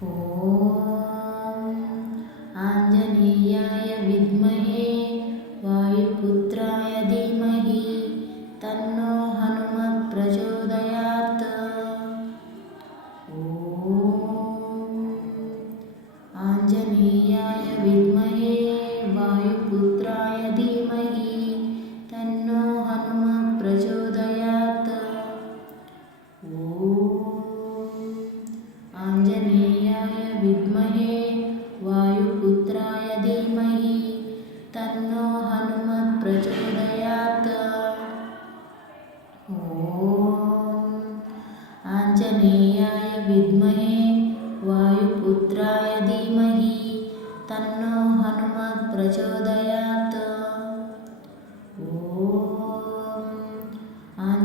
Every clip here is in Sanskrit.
哦。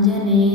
ಆಂಜನೇಯ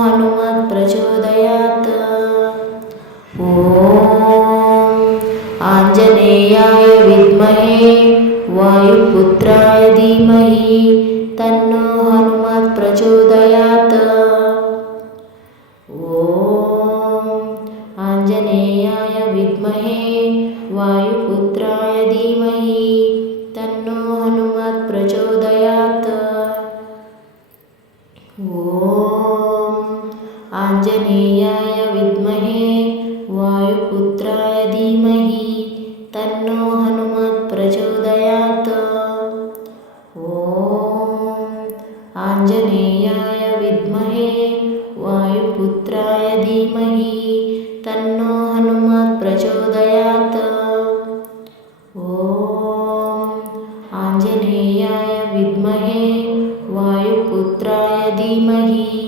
हनुमत् प्रचोदयात्। ॐ आञ्जनेयाय विद्महे वायुपुत्राय धीमहि तन्नो हनुमत् प्रचोदयात्। धीमहि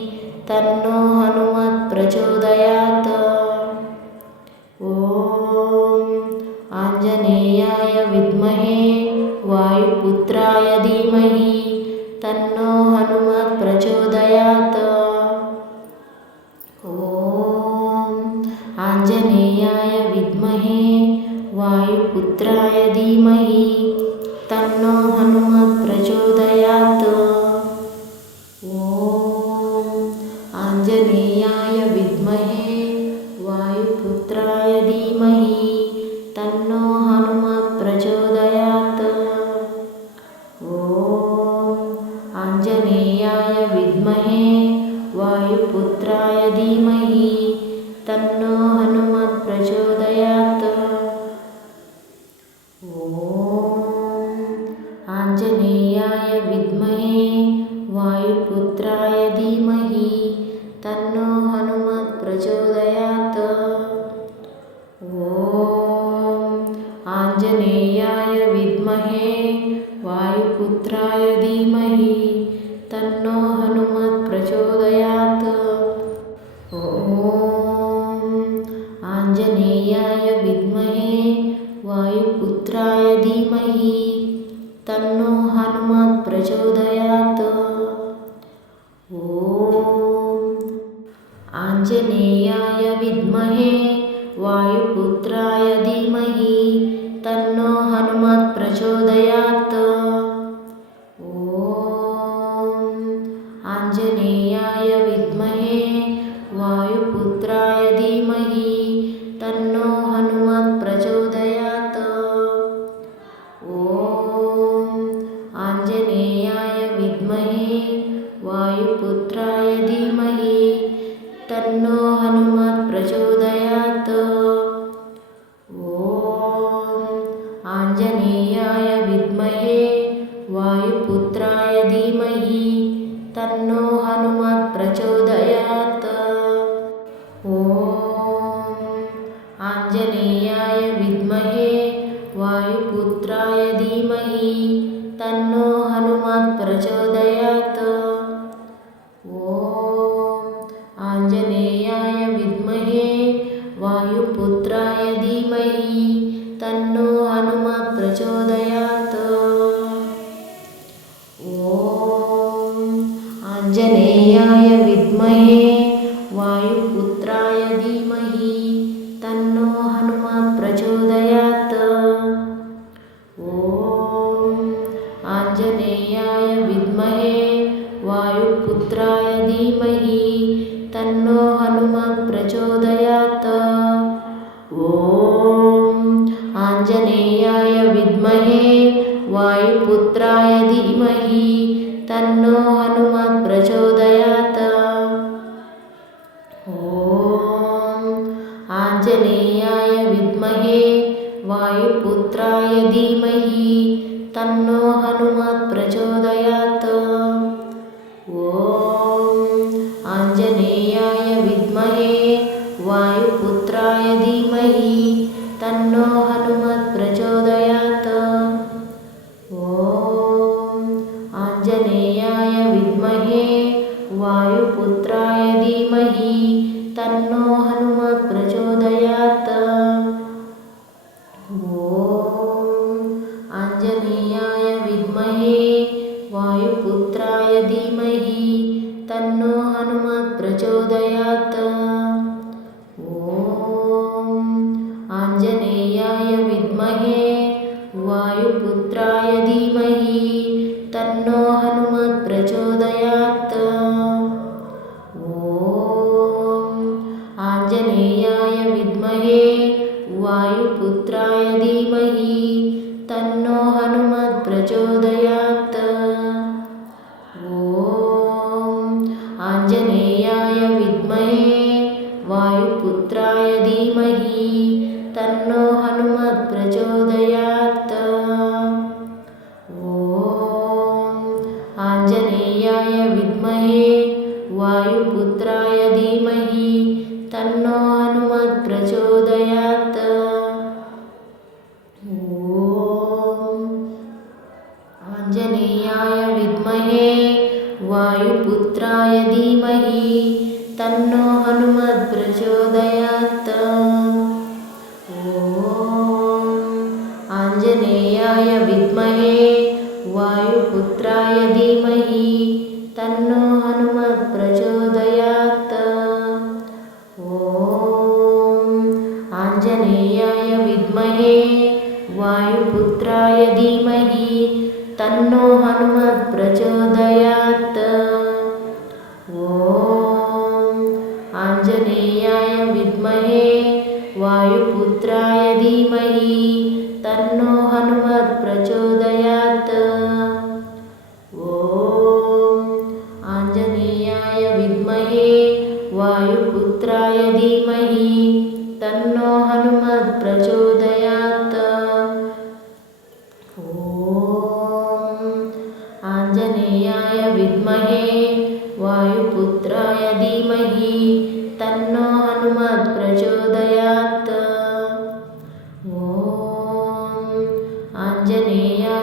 കണ്ടു. धीमहि तन्नो हनुमत् प्रचोदयात्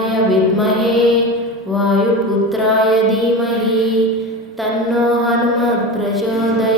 य विद्महे वायुपुत्राय धीमहि तन्नो हनुमप्रचोदय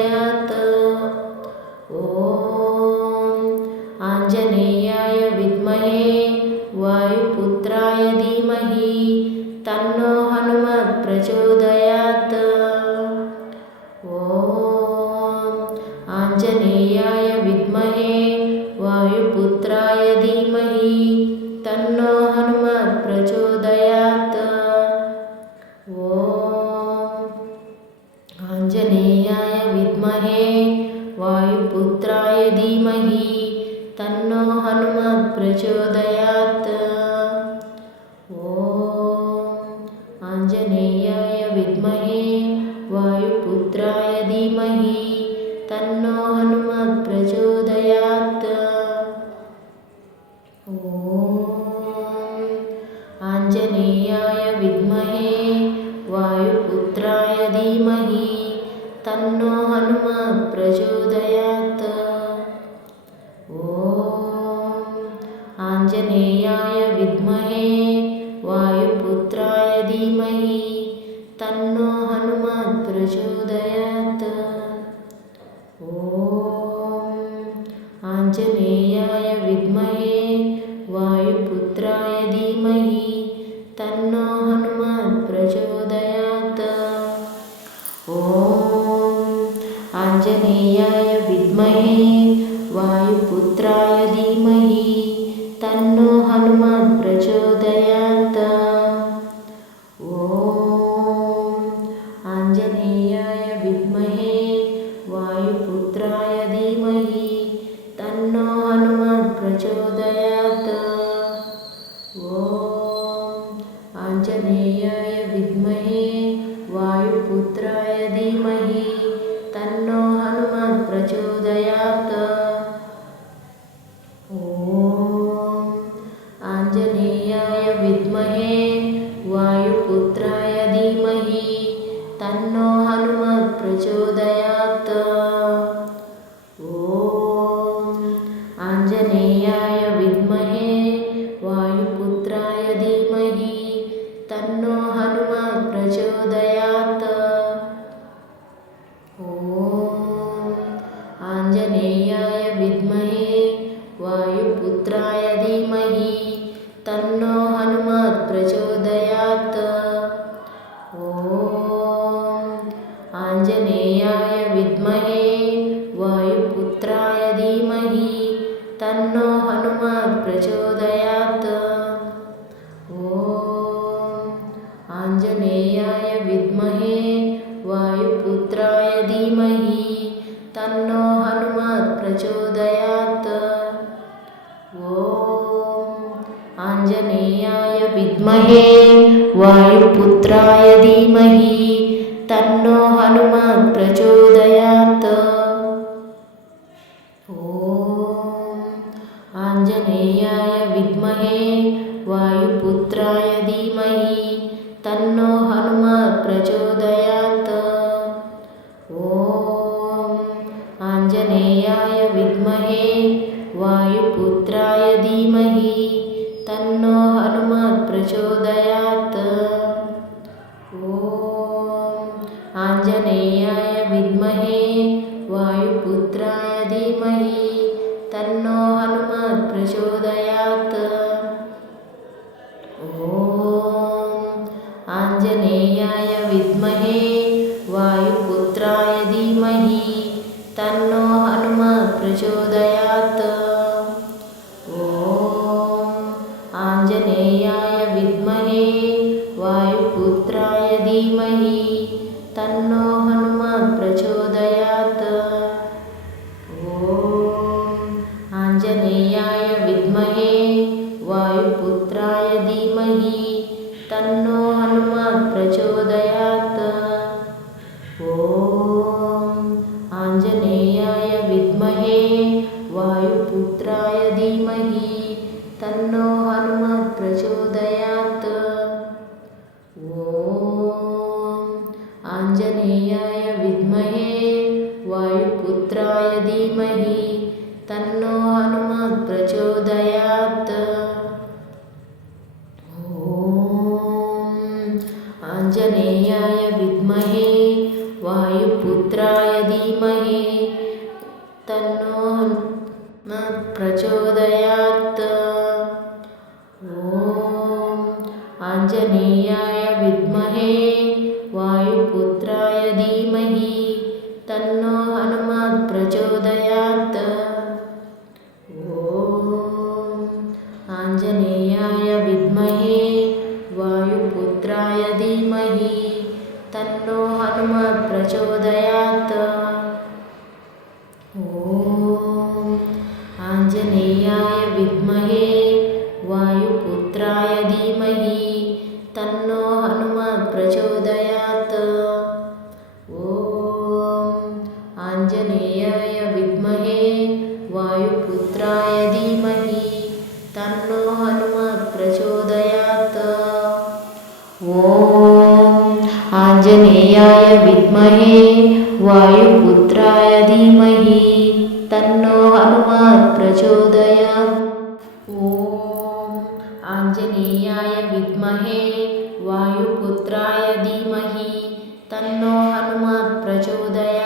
तन्नो हनुमत् प्रचोदयात् विद्महे वायुपुत्राय धीमहि तन्नो हनुम प्रचोदयात्।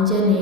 आञ्जनेयाय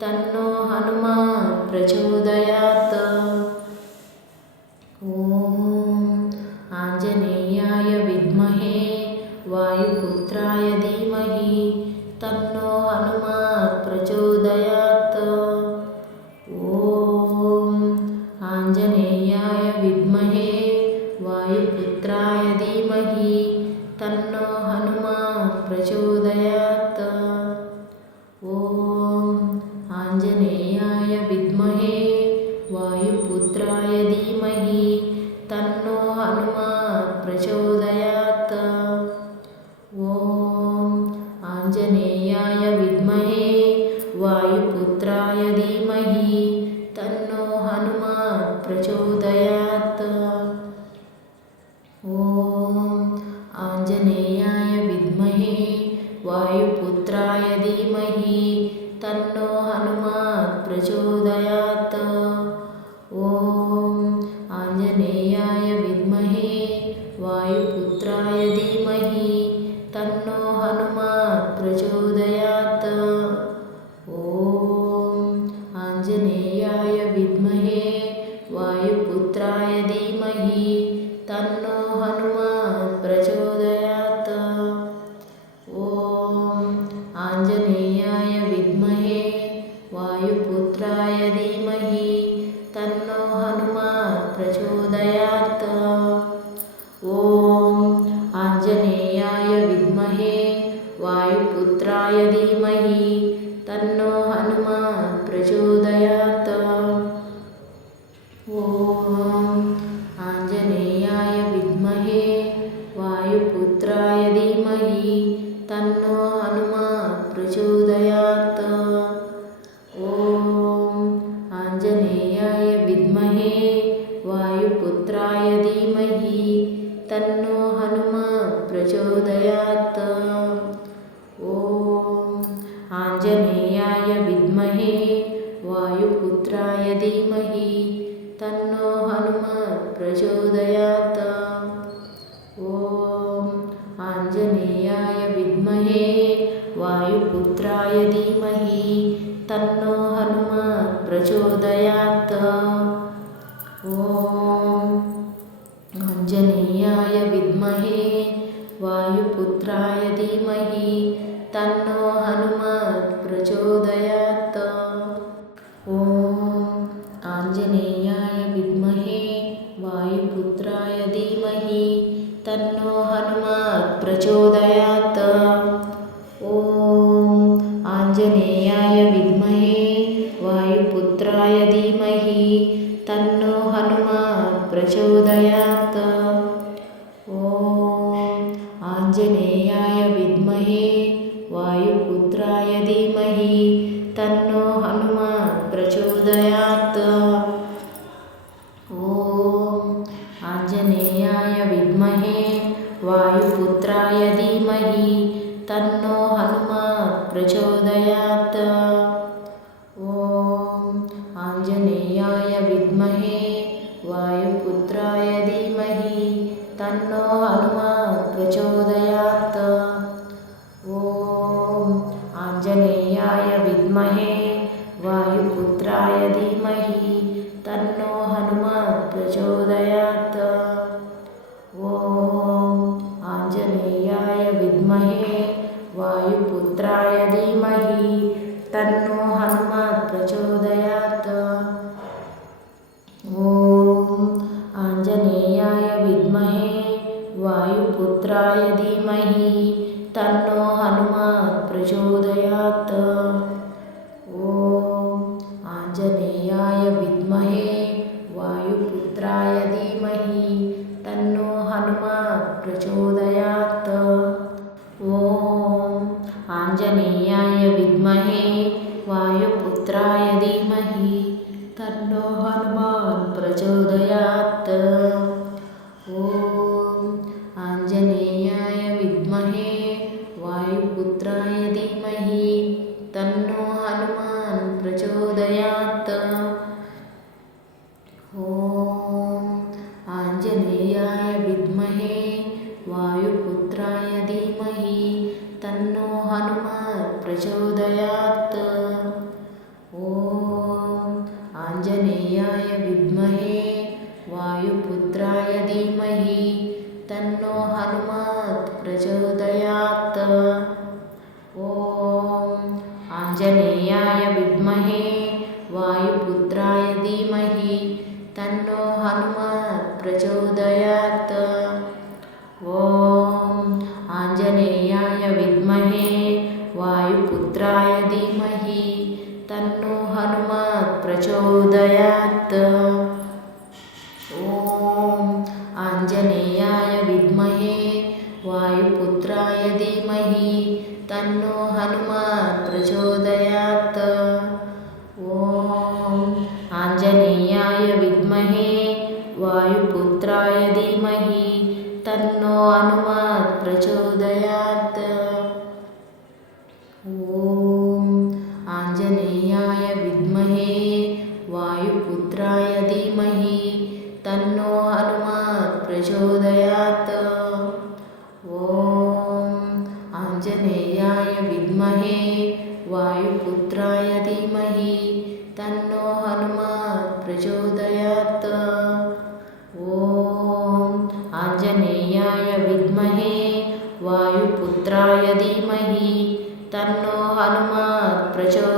तन्नो हनुमान् प्रचोदयात् Jenny. वायुपुत्राय धीमहि तन्नो हनुमान् प्रचोदयात्। ॐ आञ्जनेयाय विद्महे वायुपुत्राय धीमहि तन्नो हनुमान् प्रचोदयात्। सूर्याय विद्महे वायुपुत्राय धीमहि तन्नो हनुमान् प्रचोदयात् ॐ आञ्जनेयाय विद्महे वायुपुत्राय धीमहि तन्नो हनुमान् प्रचोदयात्। ॐ हनुमत् प्रचोदयात् वायुपुत्राय धीमहि तन्नो हनुमान् प्रचोदयात्। ॐ आञ्जनेयाय विद्महे वायुपुत्राय धीमहि तन्नो हनुमान् प्रचोदया